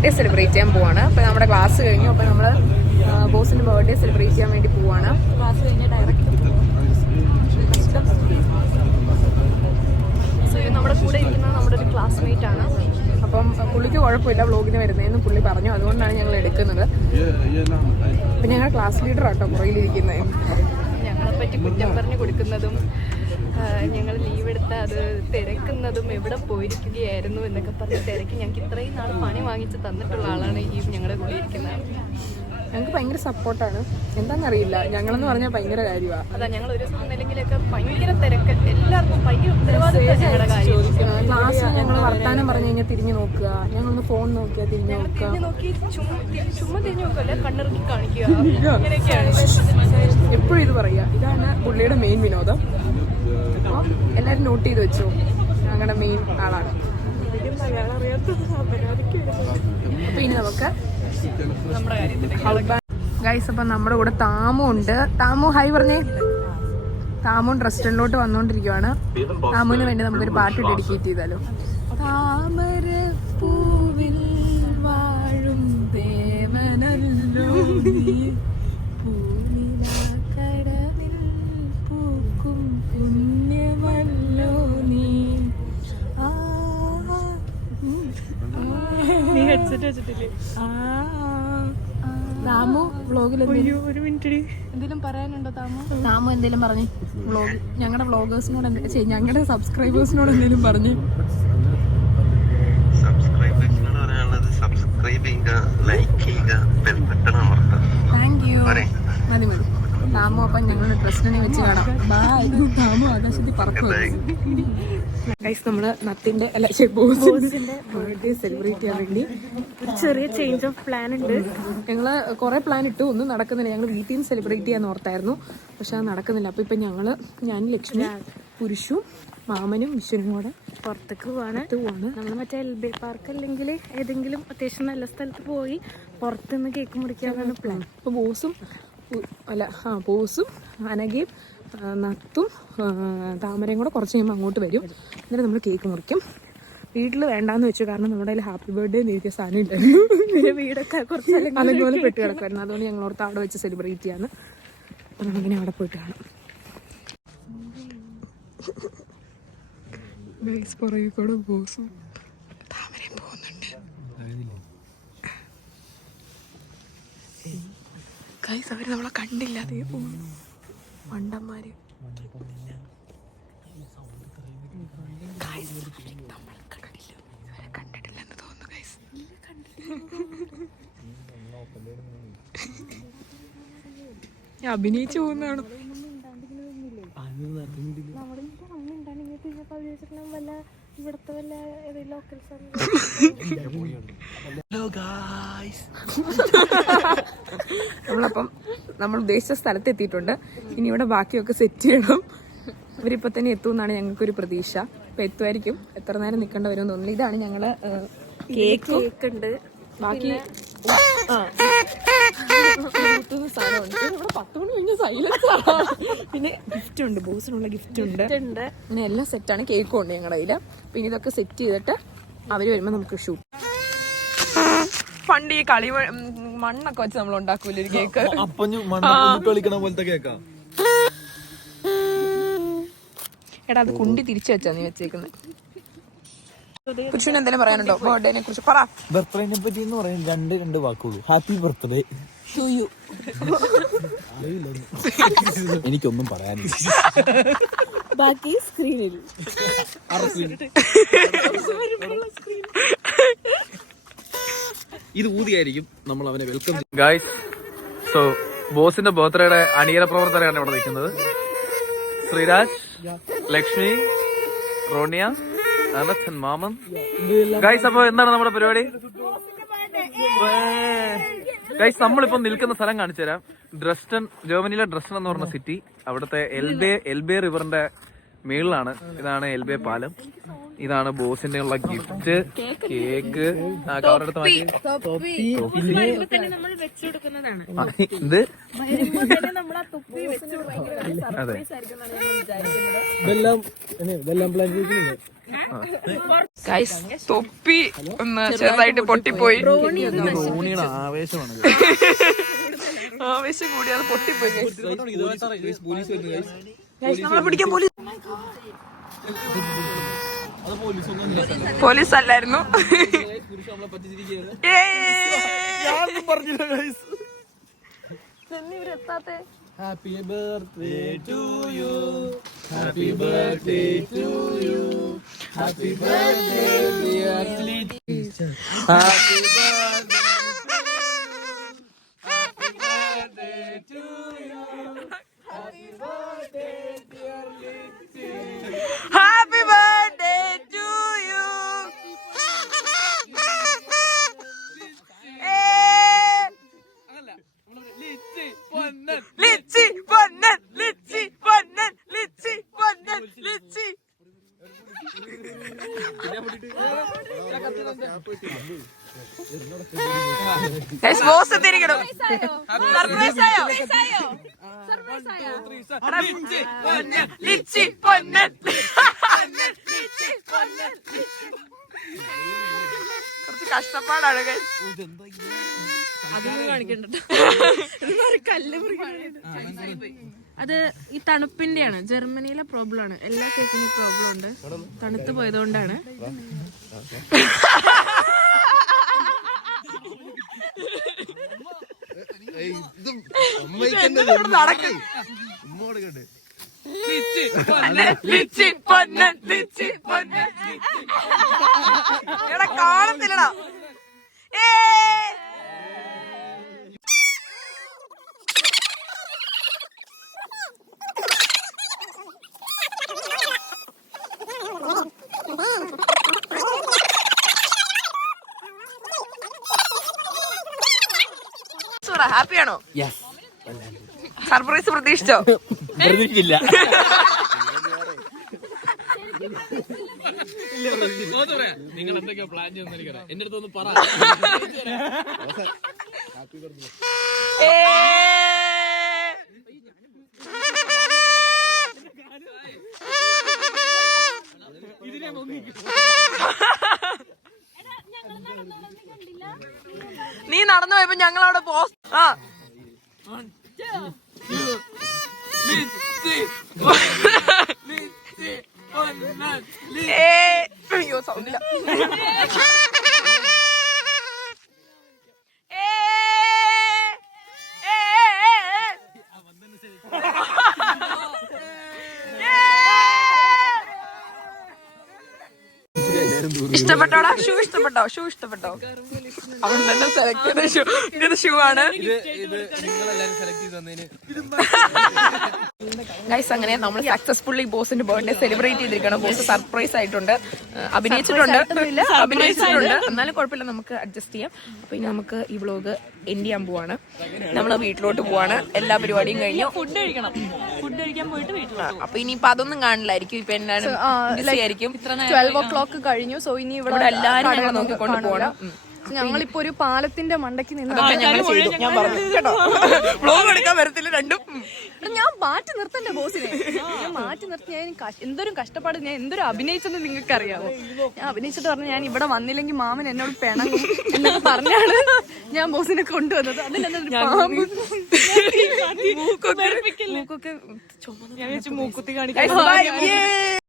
Birthday celebrate ചെയ്യാൻ പോവാണ്. അപ്പോൾ നമ്മുടെ ക്ലാസ് കഴിഞ്ഞു. അപ്പോൾ നമ്മൾ ബോസിൻ്റെ ബർത്ത്ഡേ സെലിബ്രേറ്റ് ചെയ്യാൻ വേണ്ടി പോവാണ്. ക്ലാസ് കഴിഞ്ഞ് ഡയറക്റ്റ് നമ്മുടെ കൂടെ ഇരിക്കുന്നത് നമ്മുടെ ഒരു ക്ലാസ്മേറ്റ് ആണ്. അപ്പം പുള്ളിക്ക് കുഴപ്പമില്ല വ്ളോഗിന് വരുന്നതെന്ന് പുള്ളി പറഞ്ഞു. അതുകൊണ്ടാണ് ഞങ്ങൾ എടുക്കുന്നത്. പിന്നെ ഞങ്ങൾ ക്ലാസ് ലീഡർ ആട്ടോ പുറകിലിരിക്കുന്നത്. ഞങ്ങളെപ്പറ്റി കുറ്റം പറഞ്ഞു കൊടുക്കുന്നതും ഞങ്ങൾ ലീവ് എടുത്ത് അത് തിരക്കുന്നതും എവിടെ പോയിരിക്കുകയായിരുന്നു എന്നൊക്കെ പറഞ്ഞ് തിരക്കി ഞങ്ങൾക്ക് ഇത്രയും നാൾ പണി വാങ്ങിച്ച് തന്നിട്ടുള്ള ആളാണ് ഈ ഞങ്ങളുടെ കൂടെ ഇരിക്കുന്നത്. ഞങ്ങൾക്ക് ഭയങ്കര സപ്പോർട്ടാണ്. എന്താണെന്നറിയില്ല, ഞങ്ങളെന്ന് പറഞ്ഞാൽ ഭയങ്കര കാര്യമാണ്. അതാ ഞങ്ങൾ ഒരു സമയത്തിലൊക്കെ ഭയങ്കര തിരക്ക്, എല്ലാവർക്കും ഭയങ്കര ഉത്തരവാദിത്തം ഞങ്ങളുടെ കാര്യം. ക്ലാസ്സിൽ ഞങ്ങൾ വർത്താനം പറഞ്ഞു കഴിഞ്ഞാൽ തിരിഞ്ഞു നോക്കുക, ഞങ്ങളൊന്ന് ഫോൺ നോക്കിയാൽ തിരിഞ്ഞു നോക്കുക, നോക്കി ചുമ്മാ തിരിഞ്ഞു നോക്കുക, കണ്ണിറുക്കി കാണിക്കുക, അങ്ങനെയൊക്കെയാണ് എപ്പോഴും ഇത് പറയുക. ഇതാണ് പുള്ളിയുടെ മെയിൻ വിനോദം. അപ്പം എല്ലാവരും നോട്ട് ചെയ്ത് വെച്ചു, ഞങ്ങളുടെ മെയിൻ ആളാണ്. അപ്പം ഇനി നമുക്ക് ഗൈസ്, അപ്പം നമ്മുടെ കൂടെ താമു ഉണ്ട്. താമു ഹായ് പറഞ്ഞേ. താമു റെസ്റ്റോറൻറ്റിലോട്ട് വന്നുകൊണ്ടിരിക്കുവാണ്. താമുവിന് വേണ്ടി നമുക്കൊരു പാട്ട് ഡെഡിക്കേറ്റ് ചെയ്താലോ. താമര പൂവിൽ വാഴും ദേവനല്ലോ പൂനിലാക്കടവിൽ പൂക്കും പുണ്യമല്ലോ നീ. നീ ഹെഡ്സെറ്റ് വെച്ചിട്ടില്ലേ? താമു വ്ളോഗിൽ ഒരു മിനിറ്റ് എന്തെങ്കിലും പറയാനുണ്ടോ? താമു എന്തെങ്കിലും പറഞ്ഞു വ്ളോഗ് ഞങ്ങളുടെ വ്ളോഗേഴ്സിനോട് ഞങ്ങളുടെ സബ്സ്ക്രൈബേഴ്സിനോട് എന്തെങ്കിലും പറഞ്ഞു. Thank you. മതി മതി താമു. അപ്പം ഞങ്ങൾ ഡ്രസ്സിനെ വെച്ച് കാണാം. ബൈ. താമു ആകാശത്തിൽ പറക്കും. ഗൈസ്, നമ്മൾ നത്തിൻ്റെ ബോസിന്റെ ബർത്ത്ഡേ സെലിബ്രേറ്റ് ചെയ്യാൻ വേണ്ടി ഒരു ചെറിയ ചേഞ്ച് ഓഫ് പ്ലാൻ ഉണ്ട്. ഞങ്ങൾ കുറേ പ്ലാൻ ഇട്ടു, ഒന്നും നടക്കുന്നില്ല. ഞങ്ങൾ വീട്ടിൽ നിന്ന് സെലിബ്രേറ്റ് ചെയ്യാൻ ഓർത്തായിരുന്നു, പക്ഷെ അത് നടക്കുന്നില്ല. അപ്പോൾ ഇപ്പം ഞാൻ ലക്ഷ്മി, പുരുഷും മാമനും വിഷുനും കൂടെ പുറത്തേക്ക് പോവാണ്. നമ്മൾ മറ്റേ LB പാർക്ക് അല്ലെങ്കിൽ ഏതെങ്കിലും അത്യാവശ്യം നല്ല സ്ഥലത്ത് പോയി പുറത്തുനിന്ന് കേക്ക് മുറിക്കാനാണ് പ്ലാൻ. ഇപ്പോൾ ബോസും അനഘയും നത്തും താമരയും കൂടെ കുറച്ച് കഴിയുമ്പോൾ അങ്ങോട്ട് വരും. എന്നിട്ട് നമ്മൾ കേക്ക് മുറിക്കും. വീട്ടിൽ വേണ്ടാന്ന് വെച്ചു, കാരണം നമ്മുടെ കയ്യിൽ ഹാപ്പി ബർത്ത്ഡേ എന്ന് ഇരിക്കുന്ന സാധനം ഇല്ലായിരുന്നു. പിന്നെ വീടൊക്കെ കുറച്ച് അതുപോലെ പെട്ട് കിടക്കുമായിരുന്നു. അതുകൊണ്ട് ഞങ്ങൾ ഓർത്ത് അവിടെ വെച്ച് സെലിബ്രേറ്റ് ചെയ്യാന്ന്. അപ്പം നമ്മളിങ്ങനെ അവിടെ പോയിട്ട് കാണാം. പുറകിൽ കൂടെ ബോസും താമരയും പോകുന്നുണ്ട്. ഗൈസ്, അവർ നമ്മളെ കണ്ടില്ല. അതേ പോകുന്നു മണ്ടന്മാര്. കണ്ടിട്ടില്ലെന്ന് തോന്നുന്നു ഗൈസ്. ഞാൻ അഭിനയിച്ചു പോകുന്നതാണ്. നമ്മളപ്പം നമ്മൾ ഉദ്ദേശിച്ച സ്ഥലത്ത് എത്തിയിട്ടുണ്ട്. ഇനി ഇവിടെ ബാക്കിയൊക്കെ സെറ്റ് ചെയ്യണം. ഇവരിപ്പോ തന്നെ എത്തുമെന്നാണ് ഞങ്ങൾക്കൊരു പ്രതീക്ഷ. ഇപ്പൊ എത്തുമായിരിക്കും. എത്ര നേരം നിൽക്കേണ്ട വരുമെന്ന് തോന്നുന്നു. ഇതാണ് ഞങ്ങള് കേക്ക് ഉണ്ട്. ബാക്കി സാധനമുണ്ട്. ഇവിടെ 10 മണി കഴിഞ്ഞ സൈലൻസ് ആണ്. പിന്നെ ഗിഫ്റ്റ് ഉണ്ട്, ബോസിനുള്ള ഗിഫ്റ്റ് ഉണ്ട്. പിന്നെ എല്ലാം സെറ്റാണ്. കേക്കും ഉണ്ട് ഞങ്ങളുടെ കയ്യില്. പിന്നെ ഇതൊക്കെ സെറ്റ് ചെയ്തിട്ട് അവര് വരുമ്പോ നമുക്ക് ഷൂട്ട്. പണ്ട് ഈ കളി മണ്ണൊക്കെ വെച്ച് നമ്മൾ ഉണ്ടാക്കൂല ഒരു കേക്ക്. എടാ, അത് കുണ്ടി തിരിച്ചു വെച്ചാ നീ വെച്ചേക്കുന്നത്. പുരുഷന് എന്തെങ്കിലും പറയാനുണ്ടോ ബർത്ത്ഡേനെ കുറിച്ച്? പറ. ബർത്ത്ഡേനെ പറ്റി എന്ന് പറയാൻ രണ്ട് വാക്കുള്ളൂ. Happy birthday to you. എനിക്കൊന്നും പറയാനില്ല. ബാക്കി സ്ക്രീനിൽ. ഇത് ഊതിയായിരിക്കും നമ്മൾ അവനെ വെൽക്കം. ഗൈസ്, സോ ബോസിന്റെ ബർത്ത്ഡേയുടെ അണിയറ പ്രവർത്തകരാണ് ഇവിടെ നിൽക്കുന്നത്. ശ്രീരാജ്, ലക്ഷ്മി, റോണിയ, അനച്ചൻ, മാമൻ. ഗൈസ്, അപ്പൊ എന്താണ് നമ്മുടെ പരിപാടി? ഗൈസ്, നമ്മളിപ്പോ നിൽക്കുന്ന സ്ഥലം കാണിച്ചു തരാം. ഡ്രസ്റ്റൺ, ജർമ്മനിയിലെ ഡ്രസ്റ്റൺ എന്ന് പറഞ്ഞ സിറ്റി. അവിടുത്തെ എൽബേ റിവറിന്റെ മേളിലാണ്. ഇതാണ് എൽബെ പാലം. ഇതാണ് ബോസിന്റെ ഉള്ള ഗിഫ്റ്റ്, കേക്ക്. കവറെടുത്ത് മാറ്റി. ഇത് അതെ. തൊപ്പി ഒന്ന് ചെറുതായിട്ട് പൊട്ടിപ്പോയി. റോണിയുടെ ആവേശമാണ്. ആവേശം കൂടി അത് പൊട്ടിപ്പോയി. നമ്മളെ പിടിക്കാൻ പോലീസ് അല്ലായിരുന്നു. Happy birthday to you, happy birthday to you, happy birthday dear Litty, happy birthday to you, happy birthday dear Litty, happy birthday to you. Lichi പൊന്നൻ, ലിച്ചി പൊന്നൻ, ലിച്ചി പൊന്നൻ, ലിച്ചി. ബോസ് എത്തിയിരിക്കണം. സർപ്രൈസ് ആയോ? ലിച്ചി പൊന്നൻ, ലിച്ചി പൊന്നൻ. കുറച്ച് കഷ്ടപ്പാടാണ്. അതൊന്നും കാണിക്കണ്ട. അത് ഈ തണുപ്പിന്റെയാണ്. ജർമ്മനിയിലെ പ്രോബ്ലം ആണ്. എല്ലാ കേക്കിനും പ്രോബ്ലം ഉണ്ട്. തണുത്ത് പോയതുകൊണ്ടാണ്. ലിച്ചി പൊന്നൻ, ലിച്ചി പൊന്നൻ. എടാ കാണത്തില്ലടാ. ഹാപ്പിയാണോ? സർപ്രൈസ് പ്രതീക്ഷിച്ചോ? പ്രതീക്ഷിച്ചില്ല. നിങ്ങൾ എന്തൊക്കെയാ പ്ലാൻ ചെയ്യുന്ന എന്റെ അടുത്തൊന്ന് പറ. നീ നടന്നു പോയപ്പോ ഞങ്ങളവിടെ പോസ്റ്റ്. അയ്യോ സൗണ്ടില്ല. ഇഷ്ടപ്പെട്ടോടാ? ഷൂ ഇഷ്ടപ്പെട്ടോ? ഷൂ ഇഷ്ടപ്പെട്ടോ? അവൻ തന്നെ സെലക്ട് ചെയ്ത ഷൂ. ഇത് ഷൂ ആണ് ഗൈസ്. അങ്ങനെ നമ്മൾ സക്സസ്ഫുള്ളി ബോസിന്റെ ബർത്ത്ഡേ സെലിബ്രേറ്റ് ചെയ്തിരിക്കണം. ബോസ് സർപ്രൈസ് ആയിട്ടുണ്ട്, അഭിനയിച്ചിട്ടുണ്ട്. എന്നാലും കുഴപ്പമില്ല, നമുക്ക് അഡ്ജസ്റ്റ് ചെയ്യാം. അപ്പൊ ഇനി നമുക്ക് ഈ വ്ലോഗ് എൻഡ് ചെയ്യാൻ പോവാണ്. നമ്മള് വീട്ടിലോട്ട് പോവാണ്. എല്ലാ പരിപാടിയും കഴിഞ്ഞു. ഫുഡ് കഴിക്കണം. ഫുഡ് കഴിക്കാൻ പോയിട്ട് വീട്ടിലോട്ട്. അപ്പൊ ഇനിയിപ്പൊ അതൊന്നും കാണില്ലായിരിക്കും. ഇപ്പൊ എല്ലാരും ബിസി ആയിരിക്കും. 12 o'clock കഴിഞ്ഞു. സോ ഇനി ഇവിടെ എല്ലാരും ഞങ്ങളെ നോക്കിക്കൊണ്ട് പോകണം. ഞങ്ങളിപ്പോ ഒരു പാലത്തിന്റെ മണ്ടയ്ക്ക് നിന്ന് ഞാൻ പറഞ്ഞു കേട്ടോ, വ്ലോഗ് എടുക്കാൻ വരത്തില്ല രണ്ടും. ഞാൻ മാറ്റി നിർത്തണ്ടേ ബോസിനെ? ഞാൻ മാറ്റി നിർത്തി. ഞാൻ എന്തൊരു കഷ്ടപ്പാട്, ഞാൻ എന്തൊരു അഭിനയിച്ചെന്ന് നിങ്ങൾക്ക് അറിയാമോ? ഞാൻ അഭിനയിച്ചിട്ട് പറഞ്ഞു ഞാൻ ഇവിടെ വന്നില്ലെങ്കിൽ മാമൻ എന്നോട് പിണങ്ങും എന്നൊക്കെ പറഞ്ഞാണ് ഞാൻ ബോസിനെ കൊണ്ടുവന്നത്. അതിലെന്തൊരു പാമ്പ് മൂക്കൊക്കെ ചുമന്ന് മൂക്കുത്തി കാണിക്കാൻ.